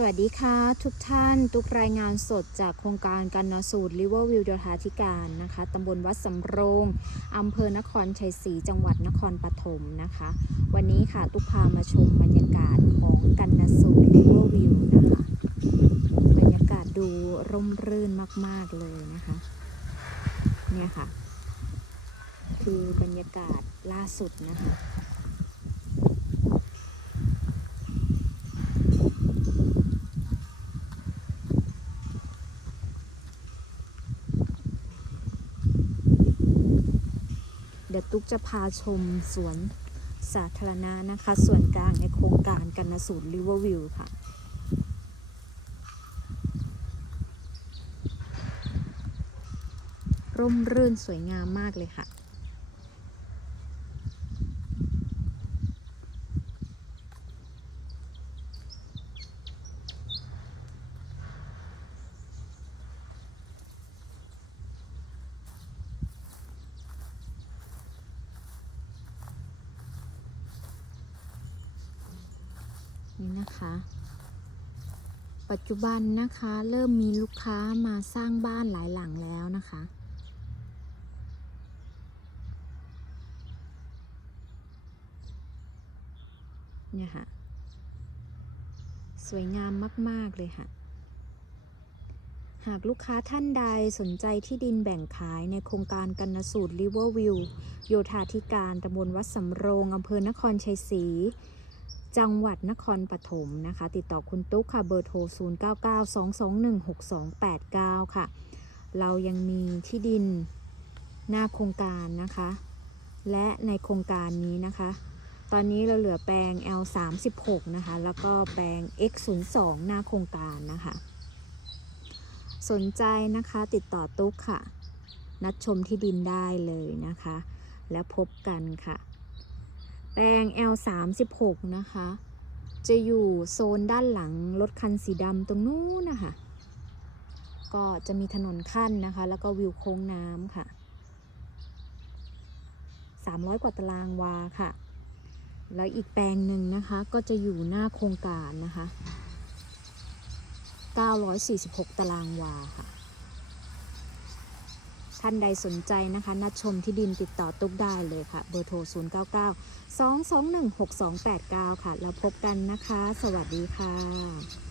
สวัสดีค่ะ ทุกท่านตุกรายงานสดจากโครงการกันนสูตร River View โยธาธิการนะคะตำบลวัดสำโรงอำเภอนครชัยศรีจังหวัดนครปฐมนะคะ วันนี้ค่ะตุกพามาชมบรรยากาศของกันนสูตร River View นะคะบรรยากาศดูร่มรื่นมาก ๆ เลยนะคะ เนี่ยค่ะ คือบรรยากาศล่าสุดนะคะ ดี๋ยวตุ๊กจะพาชมสวนสาธารณะนะคะ ส่วนกลางในโครงการกันนสูตรริเวอร์วิวค่ะ ร่มรื่นสวยงามมากเลยค่ะ นี่นะคะ ปัจจุบันนะคะเริ่มมีลูกค้ามาสร้างบ้านหลายหลังแล้วนะคะ เนี่ยค่ะ สวยงามมาก ๆ เลยค่ะ หากลูกค้าท่านใดสนใจที่ดินแบ่งขายในโครงการกันสูตร River View โยธาธิการตำบลวัดสำโรงอำเภอนครชัยศรี จังหวัดนครปฐมนะคะ ติดต่อคุณตุ๊กค่ะ เบอร์โทร 0992216289 ค่ะ เรายังมีที่ดินหน้าโครงการนะคะ และในโครงการนี้นะคะ ตอนนี้เราเหลือแปลง L36 นะคะ แล้วก็แปลง X02 หน้าโครงการนะคะ สนใจนะคะติดต่อตุ๊กค่ะ นัดชมที่ดินได้เลยนะคะ แล้วพบกันค่ะ แปลง L36 นะคะ จะอยู่โซนด้านหลังรถคันสีดำตรงนู้นนะคะ ก็จะมีถนนขั้นนะคะ แล้วก็วิวโค้งน้ำค่ะ 300 กว่าตารางวาค่ะ แล้วอีกแปลงหนึ่งนะคะก็จะอยู่หน้าโครงการนะคะ 946 ตารางวาค่ะ ท่านใดสนใจนะคะนัดชมที่ดินติดต่อตุ๊กได้เลยค่ะ เบอร์โทร 099 221 6289 ค่ะ แล้วพบกันนะคะ สวัสดีค่ะ